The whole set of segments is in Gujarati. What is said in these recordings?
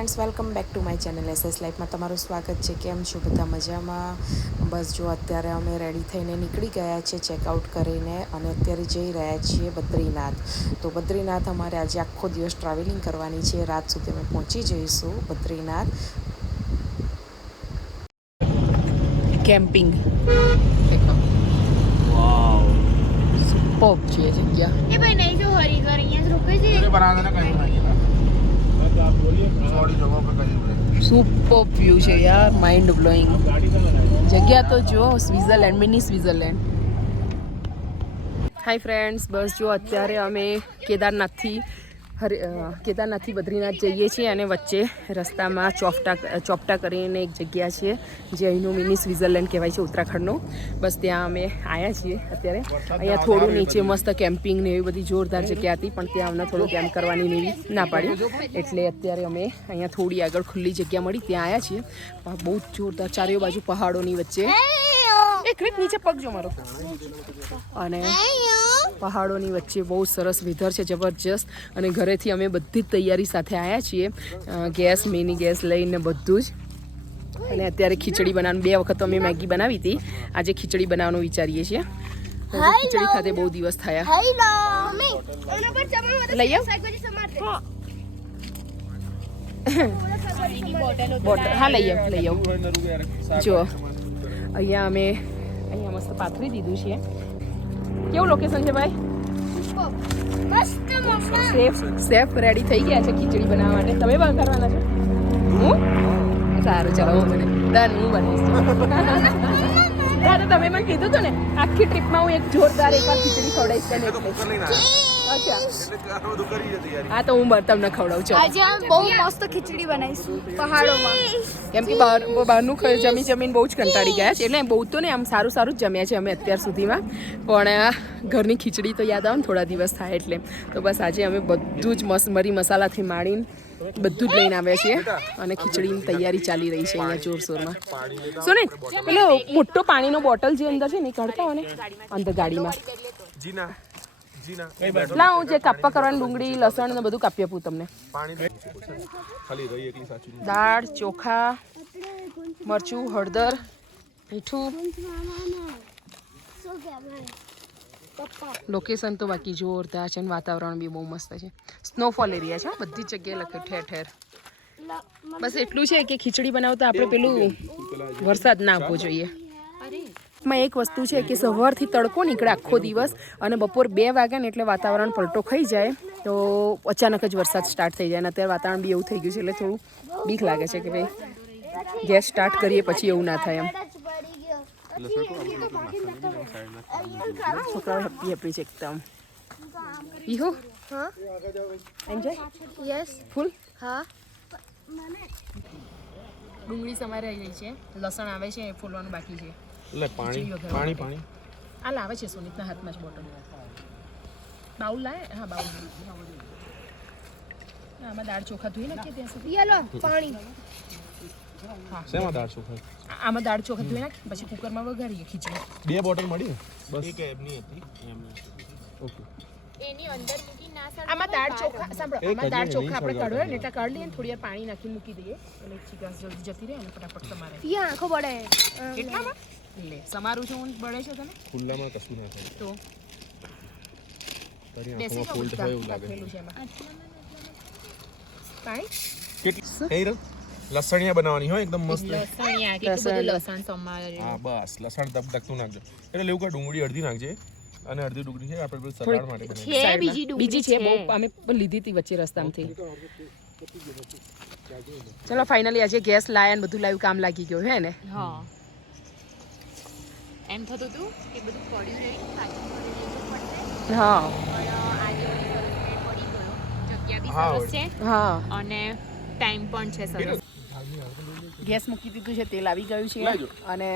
Friends, welcome back to my channel SS લાઈફમાં તમારું સ્વાગત છે. કેમ છો બધા? મજામાં? બસ જો અત્યારે અમે રેડી થઈને નીકળી ગયા છે ચેકઆઉટ કરીને અને અત્યારે જઈ રહ્યા છીએ બદ્રીનાથ. તો બદ્રીનાથ અમારે આજે આખો દિવસ ટ્રાવેલિંગ કરવાની છે. રાત સુધી અમે પહોંચી જઈશું બદ્રીનાથ. કેમ્પિંગ વાવ, સુપર છે જગ્યા. એ ભાઈ નહીં જો હરિદ્વાર અહીંયા જ રોકે છે. સુપર વ્યૂ છે યાર, માઇન્ડ બ્લોઈંગ જગ્યા. તો જો Switzerland, mini Switzerland. Hi friends, બસ જો અત્યારે અમે કેદારનાથથી બદ્રીનાથ જઈએ છીએ અને વચ્ચે રસ્તામાં ચોપટા કરીને એક જગ્યા છે જે અહીંનું મિની સ્વિટ્ઝરલેન્ડ કહેવાય છે, ઉત્તરાખંડનું. બસ ત્યાં અમે આવ્યા છીએ અત્યારે. અહીંયા થોડું નીચે મસ્ત કેમ્પિંગ ને એવી બધી જોરદાર જગ્યા હતી, પણ ત્યાં અમને થોડું કેમ્પ કરવાની ને એવી ના પાડી, એટલે અત્યારે અમે અહીંયા થોડી આગળ ખુલ્લી જગ્યા મળી ત્યાં આવ્યા છીએ. બહુ જ જોરદાર, ચારે બાજુ પહાડોની વચ્ચે. એક રીત નીચે પગ જો મારો. અને પહાડોની વચ્ચે બહુ સરસ વેધર છે, જબરજસ્ત. અને ઘરેથી અમે બધી જ તૈયારી સાથે આવ્યા છીએ, ગેસ, મિની ગેસ લઈને બધું જ. અને અત્યારે ખીચડી બનાવવાનું, 2 વખત અમે મેગી બનાવી હતી, આજે ખીચડી બનાવવાનું વિચારીએ છીએ. ખીચડી ખાતે બહુ દિવસ થયા. લઈ આવ બોટલ. હા લઈ આવ. જો અહીંયા અમે મસ્ત પાથરી દીધું છે. કેવું લોકેશન છે ભાઈ? સેફ રેડી થઈ ગયા છે ખીચડી બનાવવા માટે. તમે પણ કરવાના છો? હું સારું, ચાલો હું મને ડન, હું બનાવીશ. તમે મને કીધું હતું ને આખી ટ્રીપમાં હું એક જોરદાર એકવાર ખીચડી ખવડાવીશ તને. અચ્છા, હા તો હું તમને ખવડાવું છું. આજે બહુ મસ્ત ખીચડી બનાવીશું પહાડોમાં. કેમ કે બહારનું જમીન બહુ જ કંટાળી ગયા છે, એટલે બહુ તો ને આમ સારું જ જમ્યા છે અમે અત્યાર સુધીમાં, પણ ઘરની ખીચડી તો યાદ આવે ને થોડા દિવસ થાય એટલે. તો બસ આજે અમે બધું જ મરી મસાલાથી માંડીને બધું જ લઈને આવ્યા છીએ અને ખીચડીની તૈયારી ચાલી રહી છે અહીંયા જોરશોરમાં. શું ને પેલો મોટો પાણીનો બોટલ જે અંદર છે ને કાઢતા હોય ને અંદર ગાડીમાં. ના, હું જે કાપવા કરવાની ડુંગળી, લસણ ને બધું કાપી આપું તમને. દાળ, ચોખા, મરચું, હળદર, મીઠું. લોકેશન તો બાકી જોરદાર છે અને વાતાવરણ બી બહુ મસ્ત છે. સ્નોફોલ એરિયા છે બધી જગ્યાએ, લખ્યું ઠેર ઠેર. બસ એટલું છે કે ખીચડી બનાવતા આપણે પેલું વરસાદ ના આવવો જોઈએ. માં એક વસ્તુ છે કે સવારથી તડકો નીકળે આખો દિવસ અને બપોર 2 વાગે ને એટલે વાતાવરણ પલટો ખાઈ જાય તો અચાનક જ વરસાદ સ્ટાર્ટ થઈ જાય. અને અત્યારે વાતાવરણ બી એવું થઈ ગયું છે એટલે થોડું બીક લાગે છે કે ભાઈ ગેસ સ્ટાર્ટ કરીએ પછી એવું ના થાય એમ. છોકરાઓ હેપી છે એકદમ. ઈહો એન્જોય. યસ. ફૂલ. હા. ડુંગળી સમારે આવી ગઈ છે, લસણ આવે છે, ફૂલવાનું બાકી છે. એટલે પાણી આ લાવે છે સુનિતના હાથમાં જ બોટલ. બાઉલ લાવે? હા બાઉલ. આમાં દાળ ચોખા ધોઈ નાખીએ ત્યાં સુધી. યલો પાણી. હા, શેમાં દાળ ચોખા? આમાં દાળ ચોખા ધોઈ નાખી પછી કુકરમાં વઘારીએ ખીચડી. 2 બોટલ મળી બસ. એક એમની હતી. ઓકે. એની અંદર મૂકી ના સર. આમાં દાળ ચોખા સાંભળો, આમાં દાળ ચોખા આપણે કાઢવા ને એટલે કાઢી લઈએ ને થોડી વાર પાણી નાખી મૂકી દઈએ એટલે ચીકાશ જલ્દી જતી રહે અને ફટાફટ સમારે. યા આંખો બળે. કેટલામાં? લે સમારું છું હું, બળે છે તને ખુલ્લામાં કશું ના થાય તો તારી બેસી આંખોમાં ફૂલ થાય એવું લાગે. રાખેલું છે એમાં પાણી. કેટલી લસણિયા બનાવવાની હોય એકદમ મસ્ત. લસણિયા કેટલું બધું લસણ સમારે. હા બસ લસણ દબદકતું નાખજો. એટલે લેવું કે ડુંગળી અડધી નાખજે અને અડધી ડુંગળી છે આપણે સલાડ માટે બનાવી. છે બીજી છે બહુ, અમે લીધી હતી વચ્ચે રસ્તામાંથી. ચલો ફાઇનલી આજે ગેસ લાયા ને બધું લાવ્યું, કામ લાગી ગયું હે ને. હા. એમ થતું હતું કે બધું પડ્યું રહી પાછું હા જગ્યા બી સરસ છે. હા, અને ટાઈમ પણ છે સરસ. ગેસ મૂકી દીધું છે, તેલ આવી ગયું છે અને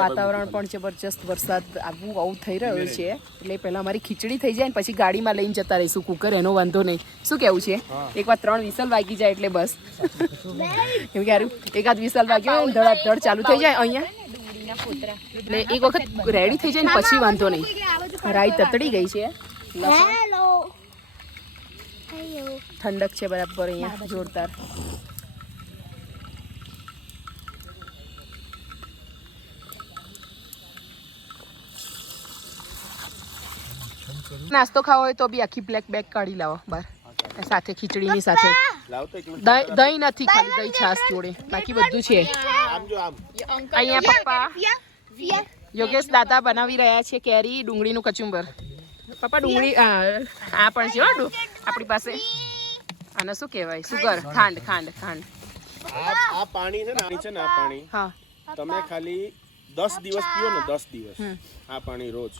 વાતાવરણ પણ જબરજસ્ત. વરસાદ આવું થઈ રહ્યો છે એટલે પહેલા અમારી ખીચડી થઈ જાય ને પછી ગાડીમાં લઈને જતા રહીશું કુકર, એનો વાંધો નહીં. શું કેવું છે? એકવાર 3 વિસલ વાગી જાય એટલે બસ. કેમ કે એકાદ વિસલ વાગ્યો હોય ધડ ચાલુ થઈ જાય અહીંયા એટલે એક વખત રેડી થઈ જાય ને પછી વાંધો નહીં. રાઈ તતડી ગઈ છે, ઠંડક છે બરાબર અહીંયા જોરદાર. નાસ્તો ખાવો હોય તો બી આખી બ્લેક બેગ કાઢી લાવો બહાર સાથે ખીચડીની સાથે દહીં નથી ખાલી દહીં છાશ જોડે બાકી બધું છે અહીંયા પપ્પા યોગેશ દાદા બનાવી રહ્યા છે કેરી ડુંગળીનું કચુંબર પપ્પા ડુંગળી આ પણ છે આપણી પાસે આને શું કહેવાય સુગર ખાંડ આ પાણી છે ને આ પાણી હા તમે ખાલી 10 દિવસ પીઓ ને 10 દિવસ આ પાણી રોજ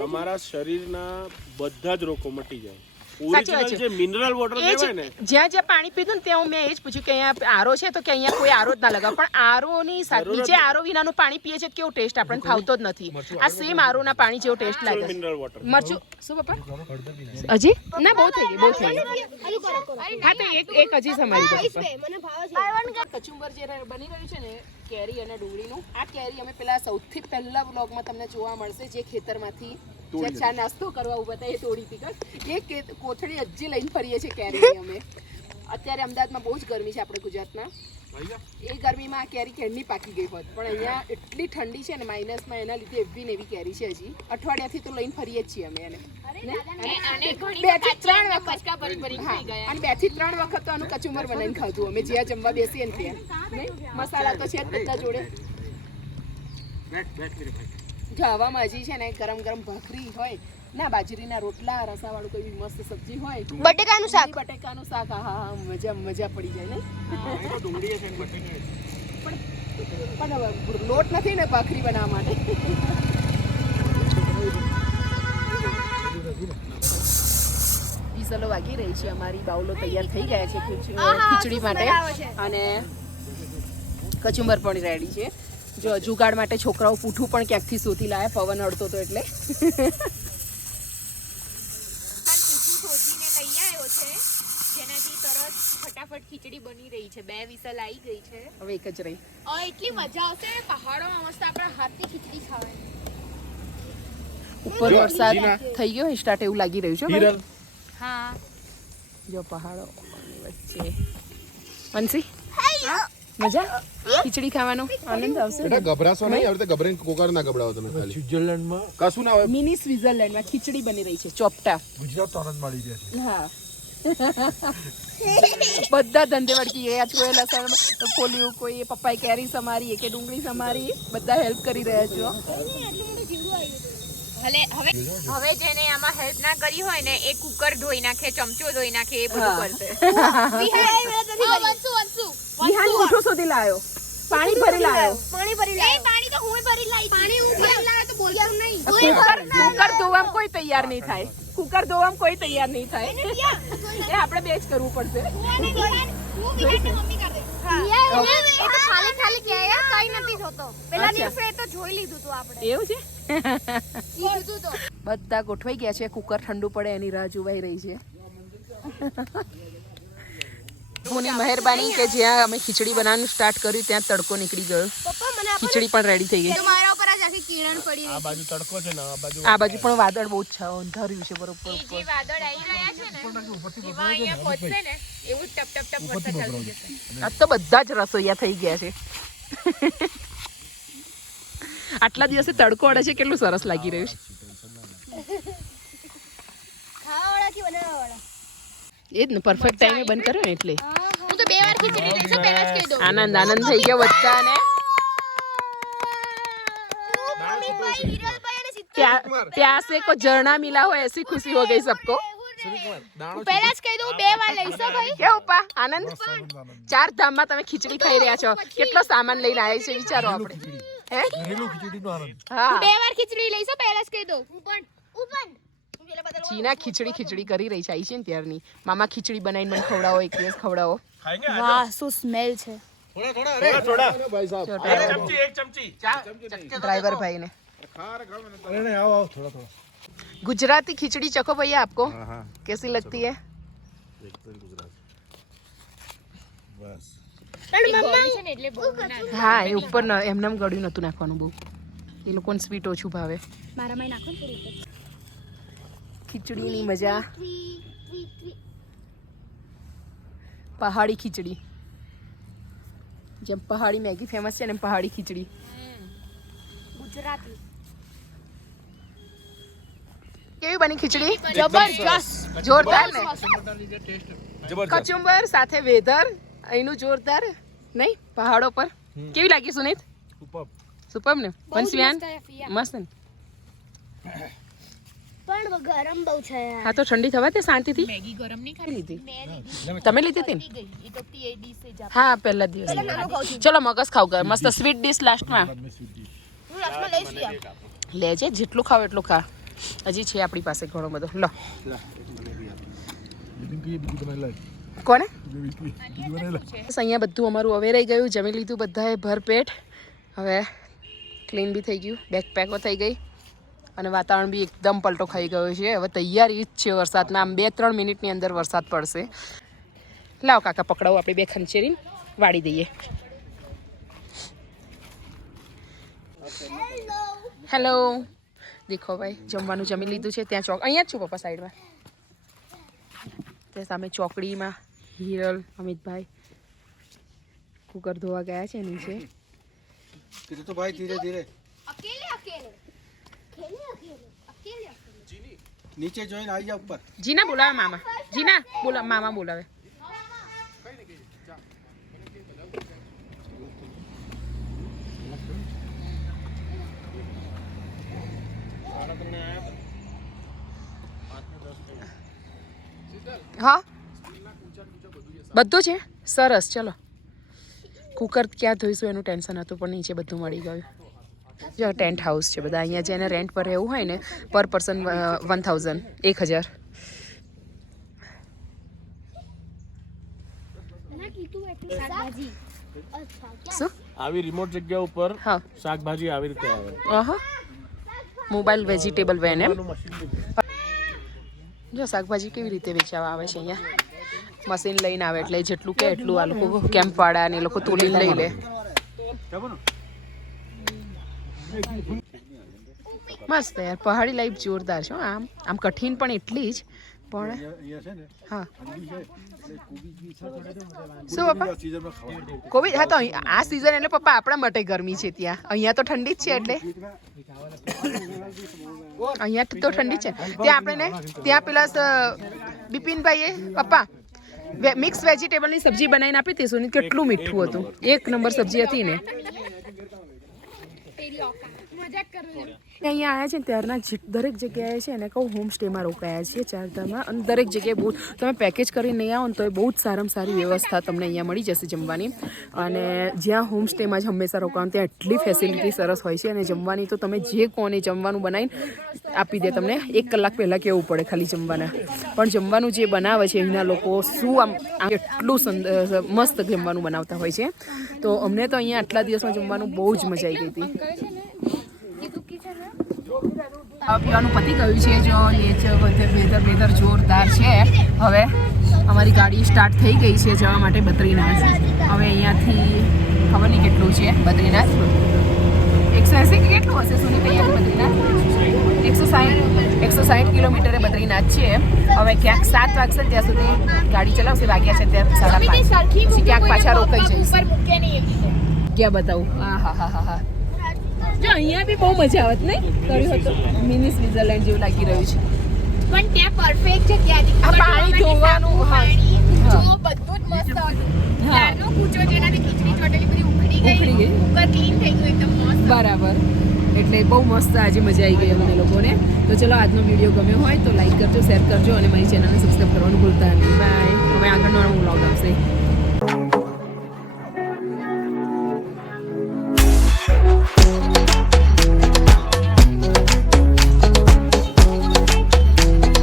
તમારા શરીરના બધા જ રોગો મટી જાય ઓરિજિનલ જે મિનરલ વોટર કહેવાય ને જ્યાં પાણી પીધું ને ત્યાં મેં એ જ પૂછ્યું કે અહીંયા આરો છે તો કે અહીંયા કોઈ આરો જ ના લગાવ પણ આરોની સાથે નીચે આરો વિનાનું પાણી પીએ છે કેવો ટેસ્ટ આપણને ફાવતો જ નથી આ સેમ આરોના પાણી જેવો ટેસ્ટ લાગે મિનરલ વોટર મરચું શું પપ્પા હજી ના બહુ થઈ ગઈ હા તો એક હજી સમારી દો કચુંબર જે બની રહ્યું છે ને કેરી અને ડુંગળીનું આ કેરી અમે પેલા સૌથી પહેલા વ્લોગમાં તમને જોવા મળશે જે ખેતરમાંથી ચા નાસ્તો કરવા ઉભા હતા એ તોડી હતી એ કોથળી હજી લઈને ફરીએ છીએ કેરીની અમે અત્યારે અમદાવાદમાં બહુ જ ગરમી છે આપણે ગુજરાતમાં એ ગરમીમાં આ કેરી કેળની પાકી ગઈ હોત પણ અહીંયા એટલી ઠંડી છે ને માઇનસમાં એના લીધે એવી ને એવી કેરી છે હજી અઠવાડિયાથી તો લઈને ફરીએ જ છીએ અમે એને 2 થી 3 વખત તો આનું કચુંબર બનાવીને ખાધું અમે જ્યાં જમવા બેસીએ ને ત્યાં મસાલા તો છે જ બધા જોડે જો હવામાં હજી છે ને ગરમ ગરમ ભાખરી હોય ના બાજરીના રોટલા રસાવાળું કોઈ મસ્ત સબ્જી હોય બટેકાનું શાક હા મજા પડી જાય ને પણ લોટ નથી ને ભાખરી બનાવવા માટે વિસલો વાગી રહી છે અમારી બાઉલો તૈયાર થઈ ગયા છે ખીચડી માટે અને કચુંબર પણ રેડી છે જો જુગાડ માટે છોકરાઓ પૂઠું પણ ક્યાંકથી શોધી લાયા પવન અડતો તો એટલે ફટાફટ ખીચડી બની રહી છે 2 વિસલ આવી ગઈ છે હવે એક જ રહી એટલી મજા આવશે પહાડોમાં મસ્ત આપણે હાથની ખીચડી ખાવાની ઉપર વરસાદ થઈ ગયો સ્ટાર્ટ એવું લાગી રહ્યું છે હા જો પહાડો વચ્ચે મનસી મજા ખીચડી ખાવાનો આનંદ આવશે બેટા ગભરાશો નહીં હવે તો ગભરાઈને કોકાર ના ગભરાવો તમે ખાલી સ્વિટ્ઝરલેન્ડમાં કશું ના હોય મિની સ્વિટ્ઝરલેન્ડમાં ખીચડી બની રહી છે ચોપટા ગુજરાત તો આનંદ માણી રહ્યા છે હા બધા ધંધે વળગી ગયા છે કોઈ લસણ ફોલ્યું કોઈ પપ્પાએ કેરી સમારી કે ડુંગળી સમારી બધા હેલ્પ કરી રહ્યા છો હવે જેને આમાં હેલ્પ ના કરી હોય ને એ કુકર ધોઈ નાખે ચમચો ધોઈ નાખે એ બધું કરશે વિહાન મોઠું સુધી લાયો પાણી ભરી લાયો પાણી તો હું ભરી લાવી પાણી હું ભરી લાવે તો બોલતો નહીં કુકર ધોવામાં કોઈ તૈયાર નહીં થાય કુકર ધોવામાં કોઈ તૈયાર નહીં થાય એ આપણે બે જ કરવું પડશે એવું છે બધા ગોઠવાઈ ગયા છે કુકર ઠંડુ પડે એની રાહ જોવાઈ રહી છે ભૂની મહેરબાની કે જ્યાં અમે ખીચડી બનાવવાનું સ્ટાર્ટ કર્યું ત્યાં તડકો નીકળી ગયો ખીચડી પણ રેડી થઈ ગઈ આ બાજુ તડકો છે ને આ બાજુ પણ વાદળ બહુ જ છે અંધાર્યું છે બરોબર જે વાદળ આવી રહ્યા છે ને એમાં અહીંયા પહોંચશે ને એવું ટપ ટપ ટપ વરસાદ ચાલુ થઈ જશે આ તો બધા જ રસોઈયા થઈ ગયા છે આટલા દિવસે તડકો અડે છે કેટલું સરસ લાગી રહ્યું છે એ જ ને પરફેક્ટ ટાઈમે બંધ કર્યો ને એટલે હું તો 2 વાર ખીચડી લઈશું પહેલા જ કહી દઉં આનંદ થઈ ગયો બધાને प्यार से को झरना मिला हो ऐसी खुशी हो गई सबको પહેલા જ કહી દઉં 2 વાર લઈશું ભાઈ કેવું પા આનંદ 4 ધામમાં તમે ખીચડી ખાઈ રહ્યા છો કેટલો સામાન લઈને આવ્યા છે વિચારો આપણે હે ઘરેલું ખીચડીનો આનંદ હા 2 વાર ખીચડી લઈશું પહેલા જ કહી દઉં ચીના ખીચડી કરી રહી છે આઈ છે ને ત્યારની મામા ખીચડી બનાવીને મને ખવડાવો એક દિવસ ખવડાવો વાહ શું સ્મેલ છે થોડા ભાઈ સાહેબ એક ચમચી ड्राइवर भाई ने अरे नहीं आओ आओ थोड़ा थोड़ा गुजराती खिचड़ी चखो भैया आपको कैसी लगती है बस હા એ ઉપર એમનેમ ગળ્યું નતું નાખવાનું બહુ એ લોકોને સ્વીટ ઓછું ભાવે મારામાં નાખો ને થોડી ખીચડીની મજા પહાડી ખીચડી જેમ પહાડી મેગી ફેમસ છે ને પહાડી ખીચડી ગુજરાતી કેવી બની ખીચડી? જબરજસ્ત. જોરદાર ને? જબરજસ્ત. કચુંબર સાથે વેધર અહીંનું જોરદાર નહીં? પહાડો પર કેવી લાગી સુનિત? સુપર ને? વંશિયાન મસ્ત ને? પણ ગરમ બહુ છે યાર. હા તો ઠંડી થવા દે શાંતિથી. મેગી ગરમ નહીં લીધી ખાધી. તમે લીધી હતી ને? એ તો તે દિવસે જ હા પહેલા દિવસ. ચલો મગજ ખાવ કર મસ્ત સ્વીટ ડીશ લાસ્ટમાં હું લાસ્ટમાં લઈશ યાર. લેજે જેટલું ખાવ એટલું ખા. હજી છે આપણી પાસે ઘણો બધો. લો કોને? બસ અહીંયા બધું અમારું હવે રહી ગયું. જમી લીધું બધાએ ભરપેટ. હવે ક્લીન બી થઈ ગયું, બેકપેકો થઈ ગઈ અને વાતાવરણ બી એકદમ પલટો ખાઈ ગયો છે. હવે તૈયારી જ છે વરસાદમાં. આમ 2-3 મિનિટની અંદર વરસાદ પડશે. લાવ કાકા પકડાવો, આપણે બે ખંચેરીને વાળી દઈએ. હેલો દેખો ભાઈ, જમવાનું જમી લીધું છે. ત્યાં ચોક અહીંયા જ છું પપ્પા સાઈડમાં. ત્યાં સામે ચોકડીમાં હિરલ, અમિતભાઈ કુકર ધોવા ગયા છે નીચે. तो भाई धीरे धीरे અકેલે અકેલે ખેલે અકેલે અકેલે नीचे જોઈને આવી જા ઉપર. જીના બોલાવે મામા. જીના બોલા મામા બોલાવે. હા બધું છે સરસ. ચલો કુકર ક્યાં ધોઈશું એનું ટેન્શન હતું પણ નીચે બધું મળી ગયું. જો ટેન્ટ હાઉસ છે બધા. અહીંયા જેને રેન્ટ પર રહેવું હોય ને પર પર્સન 1000 1000. ના કીધું એટલે શાકભાજી. અચ્છા શું? આવી રિમોટ જગ્યા ઉપર હા શાકભાજી આવી રીતે આવે. અહ મોબાઈલ વેજીટેબલ વેન એમ. જો શાકભાજી કેવી રીતે વેચાવા આવે છે અહીંયા. મશીન લઈને આવે એટલે જેટલું કે એટલું આ લોકો કેમ્પવાળા ને એ લોકો તોલીને લઈ લે. મસ્ત યાર પહાડી લાઈફ જોરદાર છે. આમ આમ કઠિન પણ એટલી જ પણ હા. શું પપ્પા? કોવિડ હા તો આ સિઝન એટલે પપ્પા આપણા માટે ગરમી છે. ત્યાં અહીંયા તો ઠંડી જ છે એટલે અહીંયા તો ઠંડી છે. ત્યાં આપણે ને ત્યાં પેલા બિપિનભાઈએ પપ્પા મિક્સ વેજીટેબલની સબ્જી બનાવીને આપી હતી. સુનિત કેટલું મીઠું હતું. 1 નંબર સબ્જી હતી ને. અહીંયા આવ્યા છે ત્યારના દરેક જગ્યાએ છે ને કહું હોમસ્ટેમાં રોકાયા છીએ ચારધામમાં. અને દરેક જગ્યાએ બહુ તમે પેકેજ કરીને નહીં આવો ને તો એ બહુ જ સારામાં સારી વ્યવસ્થા તમને અહીંયા મળી જશે જમવાની. અને જ્યાં હોમસ્ટેમાં જ હંમેશા રોકાવાનું ત્યાં એટલી ફેસિલિટી સરસ હોય છે. અને જમવાની તો તમે જે કોને જમવાનું બનાવીને આપી દે. તમને 1 કલાક પહેલાં કહેવું પડે ખાલી જમવાના. પણ જમવાનું જે બનાવે છે અહીંના લોકો શું આમ એટલું મસ્ત જમવાનું બનાવતા હોય છે. તો અમને તો અહીંયા આટલા દિવસમાં જમવાનું બહુ જ મજા આવી ગઈ હતી. પીવાનું પતી ગયું છે. જો વેધર જોરદાર છે. હવે અમારી ગાડી સ્ટાર્ટ થઈ ગઈ છે જવા માટે બદ્રીનાથ. હવે અહીંયાથી ખબર નહીં કેટલું છે બદ્રીનાથ. 180 કે કેટલું હશે સુનિત અહીંયાથી બદ્રીનાથ? 160 કિલોમીટરે બદ્રીનાથ છે. હવે ક્યાંક 7 વાગશે ત્યાં સુધી ગાડી ચલાવશે. વાગ્યા છે ત્યાં 5:30. પછી ક્યાંક પાછા રોકાઈ જઈશ. ક્યાં બતાવું? હા હા હા હા હા. જો અહીંયા બી બહુ મજા આવત નહીં કર્યું હતું. મિની સ્વિટ્ઝરલેન્ડ જેવું લાગી રહ્યું છે. પણ ત્યાં પરફેક્ટ જગ્યા હતી. આ પાણી જોવાનું હા જો બધું જ મસ્ત હતું. ત્યારનો કૂચો જેનાથી ખીચડી ચોટેલી બધી ઉખડી ગઈ. કુકર ક્લીન થઈ ગયું એકદમ મસ્ત. બરાબર. એટલે બહુ મસ્ત આજે મજા આવી ગઈ અમને લોકોને. તો ચલો આજનો વિડીયો ગમ્યો હોય તો લાઈક કરજો, શેર કરજો અને મારી ચેનલને સબસ્ક્રાઈબ કરવાનું ભૂલતા નહીં. બાય. હવે આગળનો વ્લોગ આવશે.